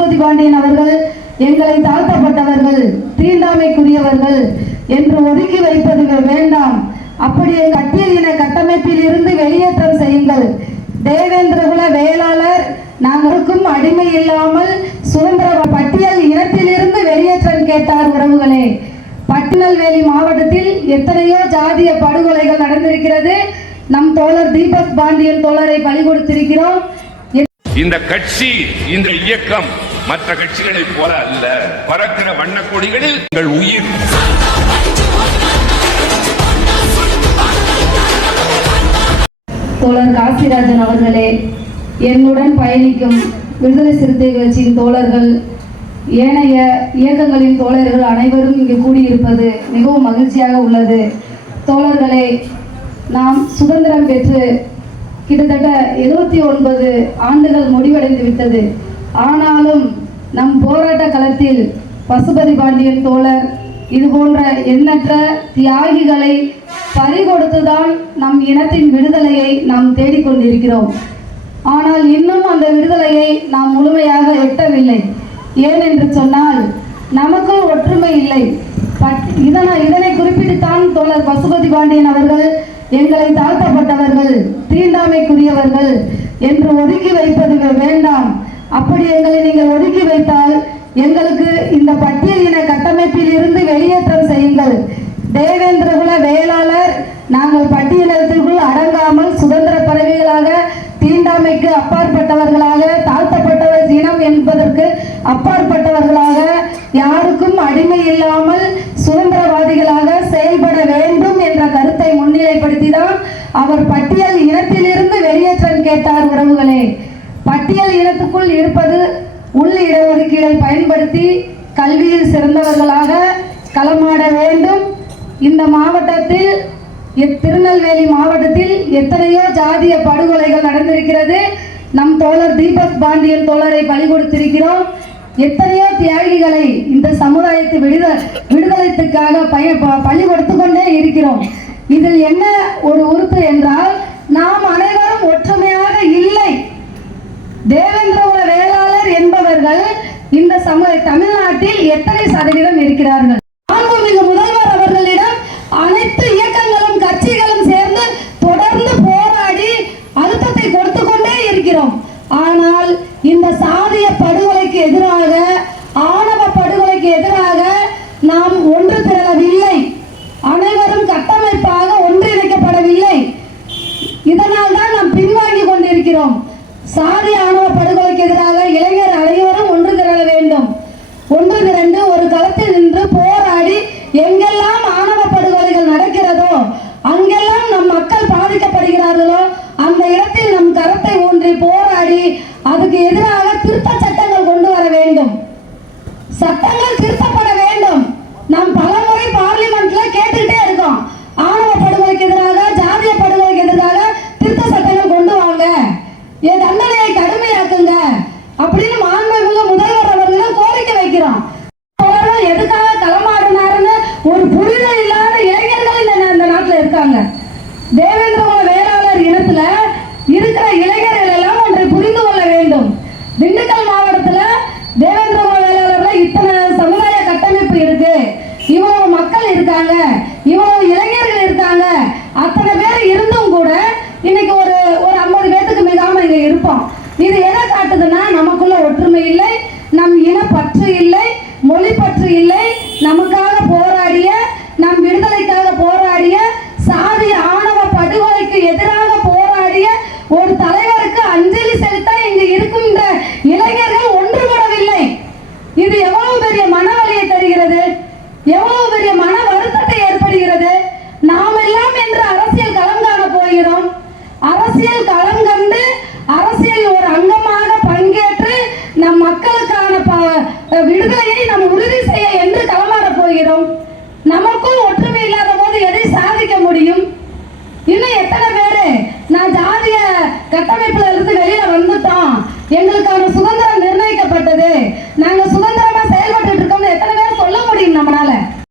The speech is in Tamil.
பசுபதி பாண்டியன் அவர்கள் எங்களை தாழ்த்தப்பட்டவர்கள், தீண்டாமைக்குரியவர்கள் என்று ஒதுக்கி வைப்பது வேண்டாம். அப்படியே பட்டியல் இன கட்டமைப்பில் இருந்து வெளியேற்றம் செய்யுங்கள். தேவேந்திரகுல வேளாளர் நாங்களுக்கும் அடிமை இல்லாமல் சுதந்திர பட்டியல் இனத்திலிருந்து வெளியேற்றம் கேட்டார். உறவுகளே, திருநெல்வேலி மாவட்டத்தில் எத்தனையோ ஜாதிய படுகொலைகள் நடந்திருக்கிறது. நம் தோழர் தீபக் பாண்டியன் தோழரை பலி கொடுத்திருக்கிறோம். இந்த கட்சி, இந்த இயக்கம் மற்ற கட்சிகளை போல அல்ல. பறக்கிற வண்ண கொடிகளில் உங்கள் உயிர். தோழர் காசிராஜன் அவர்களே, என்னுடன் பயணிக்கும் விடுதலை சிறுத்தைகள் கட்சியின் தோழர்கள், ஏனைய இயக்கங்களின் தோழர்கள் அனைவரும் இங்கு கூடியிருப்பது மிகவும் மகிழ்ச்சியாக உள்ளது. தோழர்களே, நாம் சுதந்திரம் பெற்று கிட்டத்தட்ட 79 ஆண்டுகள் முடிவடைந்து விட்டது. ஆனாலும் நம் போராட்ட களத்தில் பசுபதி பாண்டியன் தோழர் இது போன்ற எண்ணற்ற தியாகிகளை பறிகொடுத்துதான் நம் இனத்தின் விடுதலையை நாம் தேடிக்கொண்டிருக்கிறோம். ஆனால் இன்னும் அந்த விடுதலையை நாம் முழுமையாக எட்டவில்லை. ஏனென்று சொன்னால் நமக்கும் ஒற்றுமை இல்லை. இதனை குறிப்பிட்டுத்தான் தோழர் பசுபதி பாண்டியன் அவர்கள் எங்களை தாழ்த்தப்பட்டவர்கள், தீண்டாமைக்குரியவர்கள் என்று ஒதுக்கி வைப்பது வேண்டாம். அப்படி எங்களை நீங்கள் ஒதுக்கி வைத்தால் எங்களுக்கு இந்த பட்டியல் இன கட்டமைப்பில் இருந்து வெளியேற்றம் செய்யுங்கள். தேவேந்திரகுல வேளாளர் நாங்கள் பட்டியலத்திற்குள் அடங்காமல் சுதந்திர பறவைகளாக, தீண்டாமைக்கு அப்பாற்பட்டவர்களாக, தாழ்த்தப்பட்டவர் இனம் என்பதற்கு அப்பாற்பட்டவர்களாக, யாருக்கும் அடிமை இல்லாமல் சுதந்திரவாதிகளாக செயல்பட வேண்டும் என்ற கருத்தை முன்னிலைப்படுத்திதான் அவர் பட்டியல் இனத்திலிருந்து வெளியேற்றம் கேட்டார். உறவுகளே, பட்டியல் இனத்துக்குள் இருப்பது உள் இடஒதுக்கீடை பயன்படுத்தி கல்வியில் சிறந்தவர்களாக களமாட வேண்டும். இந்த மாவட்டத்தில், திருநெல்வேலி மாவட்டத்தில் எத்தனையோ ஜாதிய படுகொலைகள் நடந்திருக்கிறது. நம் தோழர் தீபக் பாண்டியன் தோழரை பலி கொடுத்திருக்கிறோம். எத்தனையோ தியாகிகளை இந்த சமுதாயத்தை விடுதலைக்காக பலி கொடுத்து கொண்டே இருக்கிறோம். இதில் என்ன ஒரு உறுப்பு என்றால், நாம் அனைவரும் ஒற்றுமையாக இல்லை. தேவேந்திரகுல வேளாளர் என்பவர்கள் இந்த தமிழ்நாட்டில் எத்தனை சதவீதம் இருக்கிறார்கள்? மாண்புமிகு முதல்வர் அவர்களிடம் அனைத்து இயக்கங்களும் கட்சிகளும் சேர்ந்து தொடர்ந்து போராடி அழுத்தத்தை கொடுத்து கொண்டே இருக்கிறோம். ஆனால் இந்த சாதிய படுகொலைக்கு எதிராக, ஆணவ படுகொலைக்கு எதிராக நாம் ஒன்று திரளவில்லை. அனைவரும் கட்டமைப்பாக ஒன்றிணைக்கப்படவில்லை. இதனால் தான் நாம் பின்வாங்கி கொண்டிருக்கிறோம். சாதி ஆணவ படுகொலைக்கு எதிராக இளைஞர் அனைவரும் ஒன்று திரள வேண்டும். ஒன்று திரண்டு ஒரு களத்தில் நின்று போராடி எங்கெல்லாம் ஆணவ படுகொலைகள் நடக்கிறதோ, அங்கெல்லாம் நம் மக்கள் பாதிக்கப்படுகிறார்களோ, அந்த இடத்தில் நம் கரத்தை ஊன்றி போராடி அதுக்கு எதிராக திருத்த சட்டங்கள் கொண்டு வர வேண்டும். சட்டங்கள் திருத்தப்பட வேண்டும். நாம் பலமுறை பார்லிமெண்ட்ல கேட்டுக்கிட்டே இருக்கோம். ஆணவ படுகொலைக்கு எதிராக, ஜாதிய படுகொலைக்கு எதிராக திருத்த சட்டங்கள் கொண்டு வாங்க, என் தண்டனையை கடுமையாக்குங்க அப்படின்னு மாண்புமிகு முதல்வர் அவர்களும் கோரிக்கை வைக்கிறோம். எதுக்காக களமாடினாருன்னு ஒரு புரிதல் இல்லாத இளைஞர்கள் இந்த நாட்டில் இருக்காங்க. தேவேந்திரகுல வேளாளர் இனத்துல இருக்கிற இளைஞர்கள் எல்லாம் ஒன்றை புரிந்து கொள்ள வேண்டும். திண்டுக்கல் மாவட்டத்தில் தேவேந்திரகுல வேளாளர்ல இத்தனை சமுதாய கட்டமைப்பு இருக்கு, இவ்வளவு மக்கள் இருக்காங்க, இவ்வளவு இளைஞர்கள் இருக்காங்க. அத்தனை பேர் இருந்தும் கூட இன்னைக்கு ஒரு 50 பேத்துக்கு மிகாம இங்க இருப்போம். இது எதை காட்டுதுன்னா, நமக்குள்ள ஒற்றுமை இல்லை, நம் இன பற்று இல்லை, மொழி பற்று இல்லை. நமக்காக போராடிய, நம் விடுதலைக்காக போராடிய, சாதி ஆணவ படுகொலைக்கு எதிராக போராடிய ஒரு தலைவருக்கு அஞ்சலி செலுத்த இங்கு இருக்கின்ற இளைஞர்கள் ஒன்றுபடவில்லை. இது எவ்வளவு பெரிய மனவலியை தருகிறது, எவ்வளவு பெரிய மன வருத்தத்தை ஏற்படுகிறது. நாம் எல்லாம் என்று அரசியல் களம் காண போகிறோம். அரசியல் களம் கண்டு அரசியல் ஒரு அங்கமாக பங்கேற்று நம் மக்களுக்கான விடுதலையை நாம் உறுதி செய்ய என்று களமாட போகிறோம். நமக்கும் ஒற்றுமை இல்லாத போது எதை சாதிக்க முடியும்? இன்னும் எத்தனை பேரு நான் ஜாதிய கட்டமைப்புல இருந்து வெளியில வந்துட்டோம், எங்களுக்கான சுதந்திரம் நிர்ணயிக்கப்பட்டது, நாங்க